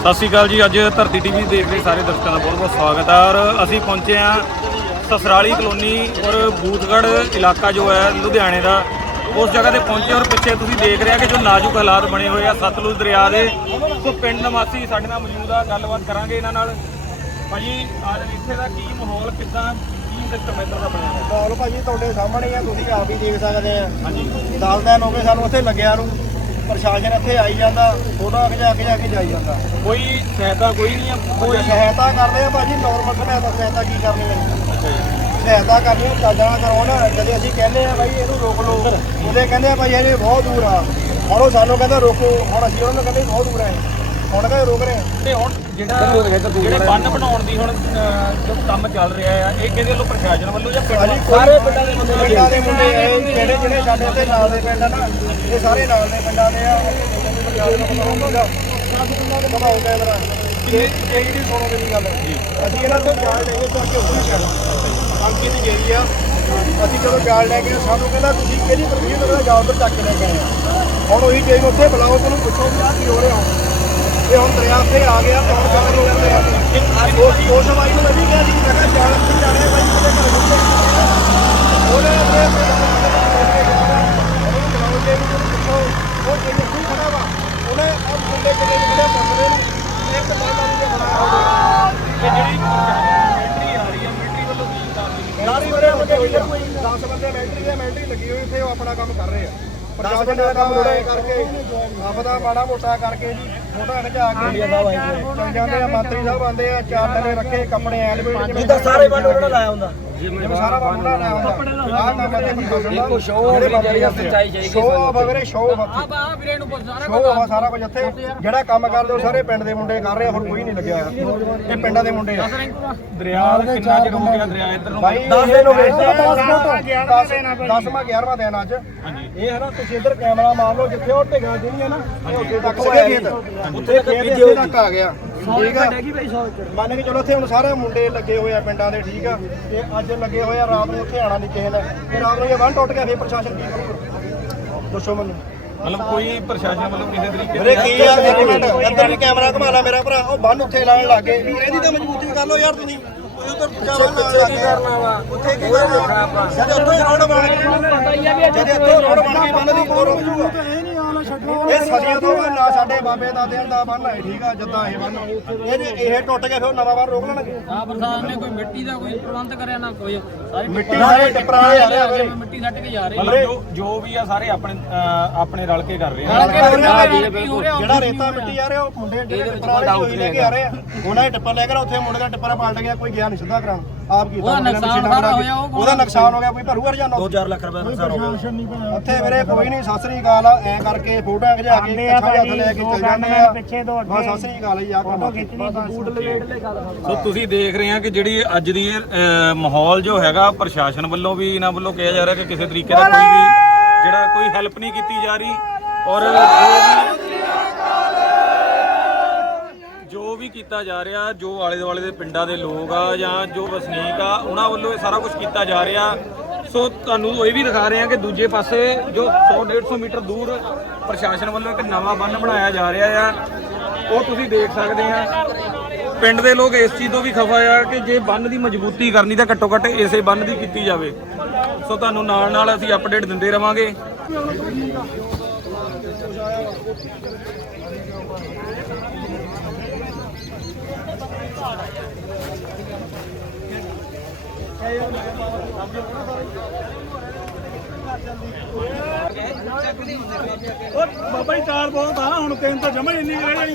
ਸਤਿ ਸ਼੍ਰੀ ਅਕਾਲ ਜੀ ਅੱਜ ਧਰਤੀ ਟੀਵੀ ਦੇਖ ਰਹੇ ਸਾਰੇ ਦਰਸ਼ਕਾਂ ਦਾ ਬਹੁਤ ਬਹੁਤ ਸਵਾਗਤ ਹੈ ਔਰ ਅਸੀਂ ਪਹੁੰਚੇ ਹਾਂ ਸਸਰਾਲੀ ਕਲੋਨੀ ਔਰ ਬੂਥਗੜ੍ਹ ਇਲਾਕਾ ਜੋ ਹੈ ਲੁਧਿਆਣੇ ਦਾ। ਉਸ ਜਗ੍ਹਾ ਤੇ ਪਹੁੰਚੇ ਔਰ ਪਿੱਛੇ ਤੁਸੀਂ ਦੇਖ ਰਹੇ ਆ ਕਿ ਜੋ ਨਾਜ਼ੁਕ ਹਾਲਾਤ ਬਣੇ ਹੋਏ ਆ ਸਤਲੁਜ ਦਰਿਆ ਦੇ। ਸੋ ਪਿੰਡ ਨਿਵਾਸੀ ਸਾਡੇ ਨਾਲ ਮੌਜੂਦ ਆ ਗੱਲਬਾਤ ਕਰਾਂਗੇ ਇਹਨਾਂ ਨਾਲ। ਭਾਜੀ ਅੱਜ ਇੱਥੇ ਦਾ ਕੀ ਮਾਹੌਲ ਕਿੱਦਾਂ ਕੀ ਸਿਸਟਮ ਇੱਧਰ ਦਾ ਬਣਿਆ ਹੋਇਆ? ਮਾਹੌਲ ਭਾਜੀ ਤੁਹਾਡੇ ਸਾਹਮਣੇ ਆ ਤੁਸੀਂ ਆਪ ਹੀ ਦੇਖ ਸਕਦੇ ਆ। ਹਾਂਜੀ। 10 ਦਿਨ ਹੋ ਗਏ ਸਾਨੂੰ ਉੱਥੇ ਲੱਗਿਆ ਨੂੰ। ਪ੍ਰਸ਼ਾਸਨ ਇੱਥੇ ਆਈ ਜਾਂਦਾ ਥੋੜਾ ਖਜਾ ਕੇ ਜਾ ਕੇ ਜਾਈ ਜਾਂਦਾ। ਕੋਈ ਸਹਾਇਤਾ ਕੋਈ ਨਹੀਂ ਆ ਕੋਈ ਸਹਾਇਤਾ ਕਰਦੇ ਆ ਭਾਜੀ ਨਾਰਮਲ ਸਹਾਇਤਾ ਸਹਾਇਤਾ ਕੀ ਕਰਨੀ ਹੈ? ਸਹਾਇਤਾ ਕਰਨੀ ਹੈ ਚਾਜਣਾ ਕਰਾਉਣਾ ਜਦੋਂ ਅਸੀਂ ਕਹਿੰਦੇ ਆ ਭਾਈ ਇਹਨੂੰ ਰੋਕ ਲਓ ਉਹਦੇ ਕਹਿੰਦੇ ਆ ਭਾਈ ਇਹ ਬਹੁਤ ਦੂਰ ਆ। ਹੁਣ ਉਹ ਸਾਨੂੰ ਕਹਿੰਦਾ ਰੋਕੋ ਹੁਣ ਅਸੀਂ ਉਹਨਾਂ ਨੂੰ ਕਹਿੰਦੇ ਬਹੁਤ ਦੂਰ ਹੈ ਹੁਣ ਕਹਿੰਦੇ ਰੋਕ ਰਹੇ ਆ। ਤੇ ਹੁਣ ਜਿਹੜਾ ਜਿਹੜੇ ਬੰਨ ਬਣਾਉਣ ਦੀ ਹੁਣ ਅਹ, ਜੋ ਕੰਮ ਚੱਲ ਰਿਹਾ ਆ ਇਹ ਕਿਹਦੇ ਵੱਲੋਂ ਪ੍ਰਸ਼ਾਸਨ ਵੱਲੋਂ ਜਾਂ ਪਿੰਡ ਵੱਲੋਂ? ਸਾਰੇ ਪਿੰਡਾਂ ਦੇ ਮੁੰਡੇ ਪਿੰਡਾਂ ਦੇ ਮੁੰਡੇ ਇਹ ਜਿਹੜੇ ਜਿਹੜੇ ਸਾਡੇ ਇੱਥੇ ਨਾਲ ਦੇ ਪਿੰਡ ਆ ਨਾ ਇਹ ਸਾਰੇ ਨਾਲ ਦੇ ਪਿੰਡਾਂ ਦੇ ਆ ਹੋ ਕੈਮਰਾ ਇਹ ਇਹ ਜਿਹੜੀ ਸੁਣੋ ਮੇਰੀ ਗੱਲ ਅਸੀਂ ਇਹਨਾਂ ਤੋਂ ਜਾਲ ਲੈ ਕੇ ਚੱਕ ਕੇ ਉੱਪਰ ਚੜ੍ਹਨਾ ਅੰਕੀ ਦੀ ਗਈ ਆ ਅਸੀਂ ਜਦੋਂ ਜਾਲ ਲੈ ਕੇ ਸਾਨੂੰ ਕਹਿੰਦਾ ਤੁਸੀਂ ਕਿਹੜੀ ਪ੍ਰਵੀਨ ਦਾ ਜਾਲ ਉੱਪਰ ਚੱਕ ਕੇ ਲੈ ਕੇ ਆਏ ਆ। ਹੁਣ ਉਹੀ ਜੇ ਉੱਥੇ ਬੁਲਾਓ ਤੁਹਾਨੂੰ ਪੁੱਛੋ ਵੀ ਆਹ ਕੀ ਹੋ ਰਿਹਾ ਇਹ ਹੁਣ ਦਰਿਆ ਤੇ ਆ ਗਿਆ ਤੇ ਹੁਣ ਗੱਲ ਰੋਕ ਰਹੇ ਆ ਉਹ ਉਹ ਸਮਾਈ ਨੂੰ ਮੈਂ ਵੀ ਕਿਹਾ ਸੀ ਮੈਂ ਕਿਹਾ ਜਾਲ ਉੱਤੇ ਜਾਣੇ ਬਾਈ ਕਿਤੇ ਘਰ ਗੁੱਸੇ ਉਹਨੇ ਆਪਣੇ ਉਹ ਜਿਹੜੇ ਕੋਈ ਖੜਾ ਵਾ ਉਹਨੇ ਆ ਮੁੰਡੇ ਕਿਤੇ ਜਿਹੜੇ ਬੰਦੇ ਨੂੰ ਇੱਕ ਲਾਈਨ ਵਾਲੀ ਦੇ ਬਣਾਇਆ ਇਹ ਜਿਹੜੀ ਮਿਲਟਰੀ ਆ ਰਹੀ ਹੈ ਮਿਲਟਰੀ ਵੱਲੋਂ ਕੀ ਕਾਰਵਾਈ ਲਾਰੀ ਬੜੇ ਬੰਦੇ ਵੀ ਕੋਈ 10 ਬੰਦੇ ਮਿਲਟਰੀ ਦੇ ਮਿਲਟਰੀ ਲੱਗੀ ਹੋਈ ਇੱਥੇ ਉਹ ਆਪਣਾ ਕੰਮ ਕਰ ਰਹੇ ਆ ਪ੍ਰਸ਼ਾਸਨ ਦਾ ਕੰਮ ਕਰਕੇ ਆਪਦਾ ਮਾੜਾ ਮੋਟਾ ਕਰਕੇ ਜੀ ਫੋਟੋ ਖਿਚਾ ਕੇ ਚੱਲ ਜਾਂਦੇ ਆ ਮੰਤਰੀ ਸਾਹਿਬ ਆਂਦੇ ਆ ਚਾਰ ਦਿਨੇ ਰੱਖੇ ਕੱਪੜੇ ਵੀ ਜਿੱਦਾਂ ਸਾਰੇ ਬੰਦ ਉਹਨਾਂ ਲਾਇਆ ਹੁੰਦਾ। ਸਾਰਾ ਬੰਦ ਲਾਇਆ ਹੁੰਦਾ ਆਹ ਕੰਮ ਹੈ ਦੇਖੋ ਸ਼ੋਅ ਜਿਹੜੇ ਬਾਬੇ ਸੱਚਾਈ ਸ਼ੋਅ ਆਫ ਵੀਰੇ ਸ਼ੋਅ ਆਫ ਆ ਵੀਰੇ ਨੂੰ ਸਾਰਾ ਸ਼ੋਅ ਆਫ ਸਾਰਾ ਕੁਝ ਇੱਥੇ ਜਿਹੜਾ ਕੰਮ ਕਰਦੇ ਉਹ ਸਾਰੇ ਪਿੰਡ ਦੇ ਮੁੰਡੇ ਕਰ ਰਹੇ ਹੋਰ ਕੋਈ ਨਹੀਂ ਲੱਗਿਆ। ਇਹ ਪਿੰਡਾਂ ਦੇ ਮੁੰਡੇ ਆ। ਦਰਿਆ ਦਾ। ਕਿੰਨਾ ਚਿਰ ਹੋ ਗਿਆ ਦਰਿਆ ਇੱਧਰ ਨੂੰ? ਭਾਈ 10 ਦਿਨ ਹੋ ਗਏ 10ਵਾਂ 11ਵਾਂ ਦਿਨ ਅੱਜ। ਇਹ ਹੈ ਨਾ ਤੁਸੀਂ ਇੱਧਰ ਕੈਮਰਾ ਮਾਰ ਲਓ ਜਿੱਥੇ ਉਹ ਢਿਗਾ ਜਿਹੜੀ ਹੈ ਨਾ ਉੱਥੇ ਤੱਕ ਉੱਥੇ ਖੇਤ ਇੱਥੇ ਤੱਕ ਆ ਗਿਆ। ਠੀਕ ਆ। ਮੰਨ ਕੇ ਚਲੋ ਇੱਥੇ ਹੁਣ ਸਾਰੇ ਮੁੰਡੇ ਲੱਗੇ ਹੋਏ ਆ ਪਿੰਡਾਂ ਦੇ ਠੀਕ ਆ। ਤੇ ਅੱਜ ਲੱਗੇ ਹੋਏ ਆ ਰਾਤ ਨੂੰ ਉੱਥੇ ਆਣਾ ਨਹੀਂ ਕਿਸੇ ਨੇ। ਤੇ ਰਾਤ ਨੂੰ ਇਹ ਬੰਨ ਟੁੱਟ ਗਿਆ ਫੇਰ ਪ੍ਰਸ਼ਾਸਨ ਕੀ ਕਰੂਗਾ? ਦੱਸੋ ਮੈਨੂੰ। ਮਤਲਬ ਕੋਈ ਪ੍ਰਸ਼ਾਸਨ ਵੱਲੋਂ ਕਿਸੇ ਤਰੀਕੇ ਵੀਰੇ ਕੀ ਆ ਇੱਕ ਮਿੰਟ। ਇੱਧਰ ਵੀ ਕੈਮਰਾ ਘੁਮਾ ਲਾ ਮੇਰਾ ਭਰਾ। ਉਹ ਬੰਨ ਉੱਥੇ ਲਾਣ ਲੱਗੇ ਵੀ ਇਹਦੀ ਤਾਂ ਮਜ਼ਬੂਤੀ ਕਰ ਲਓ ਯਾਰ ਤੁਸੀਂ। ਲਾਣ ਲੱਗੇ ਕਰਨਾ ਵਾ? ਉੱਥੇ ਕੀ ਕਰਨਾ? ਜਦ ਉੱਥੇ ਰੋਡ ਬਣ ਗਈ ਜਦ ਉੱਥੇ ਰੋਡ ਬਣ ਗਈ ਬੰਨ ਦੀ ਕੋਰ ਮਜ਼ਬੂਤ ਛੱਡੋ ਇਹ ਸਦੀਆਂ ਤੋਂ ਨਾ ਸਾਡੇ ਬਾਬੇ ਦਾਦਿਆਂ ਦਾ ਬੰਨ ਹੈ ਠੀਕ ਆ ਜਿੱਦਾਂ ਇਹ ਬੰਨ ਇਹ ਜੇ ਇਹ ਟੁੱਟ ਗਿਆ ਫਿਰ ਨਵਾਂ ਬੰਨ ਰੋਕ ਲੈਣਗੇ। ਆ ਪ੍ਰਸ਼ਾਸਨ ਨੇ ਕੋਈ ਮਿੱਟੀ ਦਾ ਕੋਈ ਪ੍ਰਬੰਧ ਕਰਿਆ ਨਾ ਕੋਈ। ਸਾਰੇ ਮਿੱਟੀ ਸਾਰੇ ਟਿੱਪਰਾਂ ਆ ਰਹੇ ਆ ਵੀਰੇ। ਮਿੱਟੀ ਸੱਟ ਕੇ ਜਾ ਰਹੇ ਜੋ ਜੋ ਵੀ ਆ ਸਾਰੇ ਆਪਣੇ ਆਪਣੇ ਰਲ ਕੇ ਕਰ ਰਹੇ ਆ। ਜਿਹੜਾ ਰੇਤਾ ਮਿੱਟੀ ਆ ਰਿਹਾ ਉਹ ਮੁੰਡੇ ਜਿਹੜੇ ਟਿੱਪਰ ਵਾਲੇ ਲੈ ਕੇ ਆ ਰਹੇ ਆ। ਉਹਨਾਂ ਦੇ ਟਿੱਪਰ ਲੈ ਕੇ ਉੱਥੇ ਮੁੰਡੇ ਦਾ ਟਿੱਪਰ ਪਲਟ ਗਿਆ ਕੋਈ ਗਿਆ ਨਹੀਂ ਸਿੱਧਾ ਕਰਾਂ ਆਪ ਕੀਤਾ ਉਹਦਾ ਨੁਕਸਾਨ ਸਾਰਾ। ਹੋਇਆ, ਉਹਦਾ ਨੁਕਸਾਨ ਹੋ ਗਿਆ ਕੋਈ ਭਰੂ ਹਰਜਾਨਾ 2000 ਲੱਖ ਰੁਪਏ ਦਾ ਨੁਕਸਾਨ ਹੋ ਗਿਆ। ਉੱਥੇ ਵੀਰੇ ਕੋਈ ਨਹੀਂ ਸਤਿ ਸ੍ਰੀ ਅਕਾਲ ਆ, ਐਂ ਕਰਕੇ ਫੋਟੋਆਂ ਖਿਚਾ ਕੇ ਕੱਛਾ ਹੱਥ ਲੈ ਕੇ ਚੱਲ ਜਾਂਦੇ ਆ। ਪਿੱਛੇ ਤੋਂ ਅੱਗੇ ਬਸ ਸਤਿ ਸ੍ਰੀ ਅਕਾਲ ਜੀ ਆ ਫੋਟੋ ਖਿੱਚਣੀ ਬੂਟ ਲਵੇੜ ਸੋ ਤੁਸੀਂ ਦੇਖ ਰਹੇ ਆ ਕਿ ਜਿਹੜੀ ਅੱਜ ਦੀ ਮਾਹੌਲ ਜੋ ਹੈਗਾ ਪ੍ਰਸ਼ਾਸਨ ਵੱਲੋਂ ਵੀ ਇਹਨਾਂ ਵੱਲੋਂ ਕਿਹਾ ਜਾ ਰਿਹਾ ਕਿ ਕਿਸੇ ਤਰੀਕੇ ਦਾ ਕੋਈ ਵੀ ਜਿਹੜਾ ਕੋਈ ਹੈਲਪ ਨਹੀਂ ਕੀਤੀ ਜਾ ਰਹੀ ਔਰ ਜੋ ਵੀ ਜੋ ਵੀ ਕੀਤਾ ਜਾ ਰਿਹਾ, ਜੋ ਆਲੇ ਦੁਆਲੇ ਦੇ ਪਿੰਡਾਂ ਦੇ ਲੋਕ ਆ ਜਾਂ ਜੋ ਵਸਨੀਕ ਆ, ਉਹਨਾਂ ਵੱਲੋਂ ਇਹ ਸਾਰਾ ਕੁਝ ਕੀਤਾ ਜਾ ਰਿਹਾ। ਸੋ ਤੁਹਾਨੂੰ ਇਹ ਵੀ ਦਿਖਾ ਰਹੇ ਆ ਕਿ ਦੂਜੇ ਪਾਸੇ ਜੋ 100 150 ਮੀਟਰ ਦੂਰ ਪ੍ਰਸ਼ਾਸਨ ਵੱਲੋਂ ਇੱਕ ਨਵਾਂ ਬੰਨ ਬਣਾਇਆ ਜਾ ਰਿਹਾ ਆ। ਉਹ ਤੁਸੀਂ ਦੇਖ ਸਕਦੇ ਆ ਪਿੰਡ ਦੇ ਲੋਕ ਇਸ ਚੀਜ਼ ਤੋਂ ਵੀ ਖਫਾ ਆ ਕਿ ਜੇ ਬੰਨ ਦੀ ਮਜ਼ਬੂਤੀ ਕਰਨੀ ਤਾਂ ਘੱਟੋ ਘੱਟ ਇਸੇ ਬੰਨ ਦੀ ਕੀਤੀ ਜਾਵੇ। ਸੋ ਤੁਹਾਨੂੰ ਨਾਲ ਨਾਲ ਅਸੀਂ ਅਪਡੇਟ ਦਿੰਦੇ ਰਵਾਂਗੇ। ਬਾਬਾ ਜੀ ਚਾਰ ਬਹੁਤ ਆ ਹੁਣ ਤਿੰਨ ਤਾਂ ਜਮਾ ਹੀ ਇੰਨੀ ਕੁ ਰਹਿ